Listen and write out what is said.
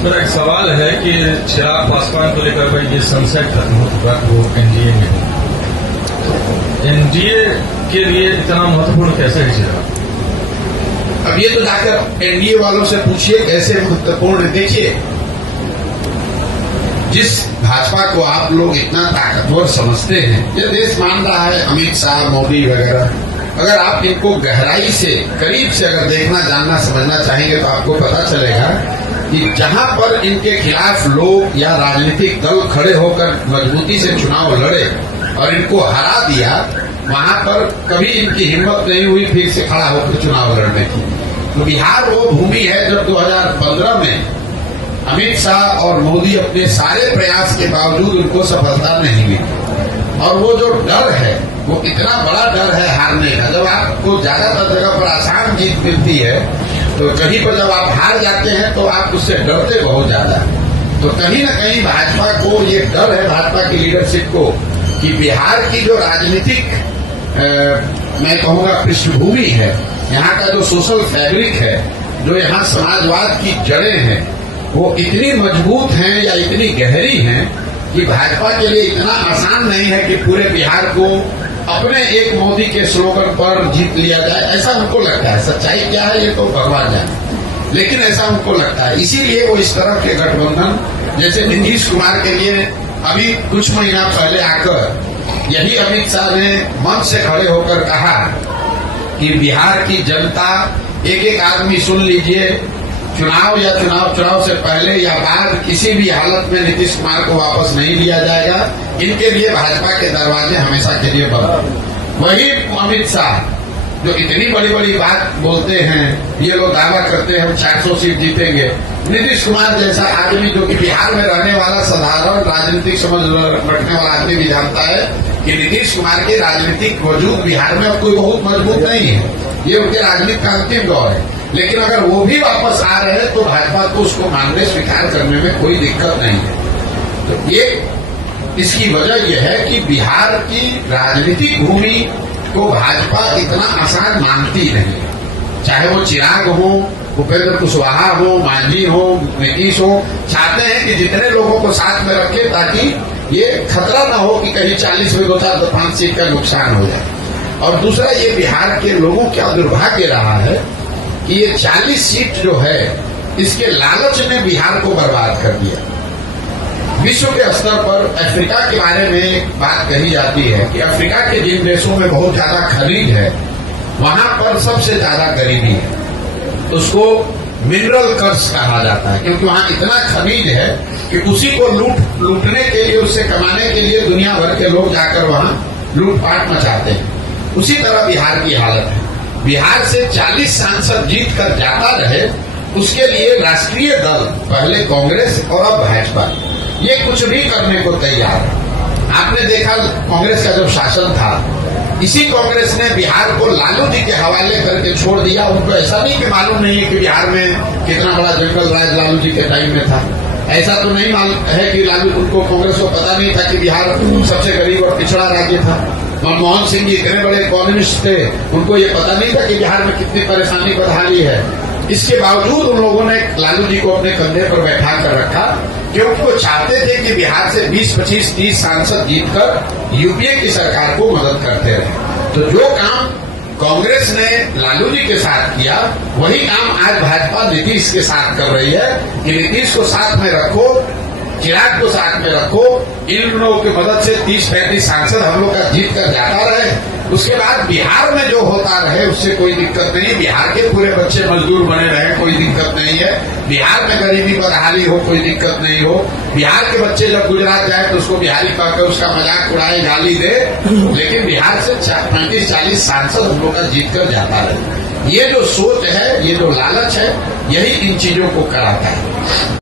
मेरा एक सवाल है कि चिराग पासवान को लेकर भाई ये सनसेट खत्म हो चुका वो एनडीए में है। एनडीए के लिए इतना महत्वपूर्ण कैसे है चिराग? अब ये तो जाकर एनडीए वालों से पूछिए कैसे महत्वपूर्ण। देखिए, जिस भाजपा को आप लोग इतना ताकतवर समझते हैं, ये देश मान रहा है अमित शाह, मोदी वगैरह, अगर आप इनको गहराई से, करीब से अगर देखना, जानना, समझना चाहेंगे तो आपको पता चलेगा कि जहां पर इनके खिलाफ लोग या राजनीतिक दल खड़े होकर मजबूती से चुनाव लड़े और इनको हरा दिया, वहां पर कभी इनकी हिम्मत नहीं हुई फिर से खड़ा होकर चुनाव लड़ने की। तो बिहार वो भूमि है जब 2015 में अमित शाह और मोदी अपने सारे प्रयास के बावजूद उनको सफलता नहीं मिली। और वो जो डर है, वो इतना बड़ा डर है हारने का। जब आपको ज्यादातर जगह पर आसान जीत मिलती है तो कहीं पर जब आप हार जाते हैं तो आप उससे डरते बहुत ज्यादा। तो कहीं न कहीं भाजपा को ये डर है, भाजपा की लीडरशिप को, कि बिहार की जो राजनीतिक मैं कहूंगा पृष्ठभूमि है, यहाँ का जो सोशल फैब्रिक है, जो यहाँ समाजवाद की जड़ें हैं, वो इतनी मजबूत हैं या इतनी गहरी हैं कि भाजपा के लिए इतना आसान नहीं है कि पूरे बिहार को अपने एक मोदी के स्लोगन पर जीत लिया जाए। ऐसा उनको लगता है। सच्चाई क्या है ये तो भगवान जाने, लेकिन ऐसा उनको लगता है। इसीलिए वो इस तरह के गठबंधन, जैसे नीतीश कुमार के लिए अभी कुछ महीना पहले आकर यही अमित शाह ने मंच से खड़े होकर कहा कि बिहार की जनता, एक एक आदमी सुन लीजिए, चुनाव से पहले या बाद किसी भी हालत में नीतीश कुमार को वापस नहीं लिया जाएगा। इनके लिए भाजपा के दरवाजे हमेशा के लिए बंद। वही अमित शाह जो इतनी बड़ी बड़ी बात बोलते हैं, ये लोग दावा करते हैं हम 400 सीट जीतेंगे। नीतीश कुमार जैसा आदमी जो कि बिहार में रहने वाला साधारण राजनीतिक समझ रखने वाला आदमी भी जानता है कि नीतीश कुमार के राजनीतिक वजूद बिहार में अब कोई बहुत मजबूत नहीं है। ये उनके राजनीति का अंतिम दौर है। लेकिन अगर वो भी वापस आ रहे हैं तो भाजपा को उसको मानने, स्वीकार करने में कोई दिक्कत नहीं है। तो ये इसकी वजह यह है कि बिहार की राजनीतिक भूमि को भाजपा इतना आसान मानती नहीं है। चाहे वो चिराग हो, उपेंद्र कुशवाहा हो, मांझी हो, नीतीश हो, चाहते हैं कि जितने लोगों को साथ में रखे ताकि ये खतरा न हो कि कहीं 40 में 2-5 सीट का नुकसान हो जाए। और दूसरा, ये बिहार के लोगों का दुर्भाग्य रहा है कि ये 40 सीट जो है, इसके लालच ने बिहार को बर्बाद कर दिया। विश्व के स्तर पर अफ्रीका के बारे में एक बात कही जाती है कि अफ्रीका के जिन देशों में बहुत ज्यादा खनिज है, वहां पर सबसे ज्यादा गरीबी है। उसको मिनरल कर्ज कहा जाता है, क्योंकि वहां इतना खनिज है कि उसी को लूटने के लिए, उससे कमाने के लिए दुनिया भर के लोग जाकर वहां लूटपाट मचाते हैं। उसी तरह बिहार की हालत है। बिहार से 40 सांसद जीत कर जाता रहे, उसके लिए राष्ट्रीय दल, पहले कांग्रेस और अब भाजपा, ये कुछ भी करने को तैयार है। आपने देखा कांग्रेस का जब शासन था, इसी कांग्रेस ने बिहार को लालू जी के हवाले करके छोड़ दिया। उनको ऐसा नहीं कि मालूम नहीं है कि बिहार में कितना बड़ा जंगल राज लालू जी के टाइम में था। ऐसा तो नहीं मालूम है कि लालू, उनको कांग्रेस को पता नहीं था कि बिहार सबसे गरीब और पिछड़ा राज्य था। मनमोहन सिंह जी इतने बड़े इकोनॉमिस्ट थे, उनको ये पता नहीं था कि बिहार में कितनी परेशानी बदहाली है। इसके बावजूद उन लोगों ने लालू जी को अपने कंधे पर बैठा कर रखा, क्योंकि वो चाहते थे कि बिहार से 20, 25, 30 सांसद जीतकर यूपीए की सरकार को मदद करते रहे। तो जो काम कांग्रेस ने लालू जी के साथ किया, वही काम आज भाजपा नीतीश के साथ कर रही है कि नीतीश को साथ में रखो, चिराग को साथ में रखो, इन लोगों की मदद से 30-35 सांसद हम लोग का जीत कर जाता रहे। उसके बाद बिहार में जो होता रहे उससे कोई दिक्कत नहीं। बिहार के पूरे बच्चे मजदूर बने रहे, कोई दिक्कत नहीं है। बिहार में गरीबी बदहाली हो, कोई दिक्कत नहीं हो। बिहार के बच्चे जब गुजरात जाए तो उसको बिहारी कहकर उसका मजाक उड़ाए, गाली दे, लेकिन बिहार से 35-40 सांसद हम लोग का जीत कर जाता रहे। ये जो सोच है, ये जो लालच है, यही इन चीजों को कराता है।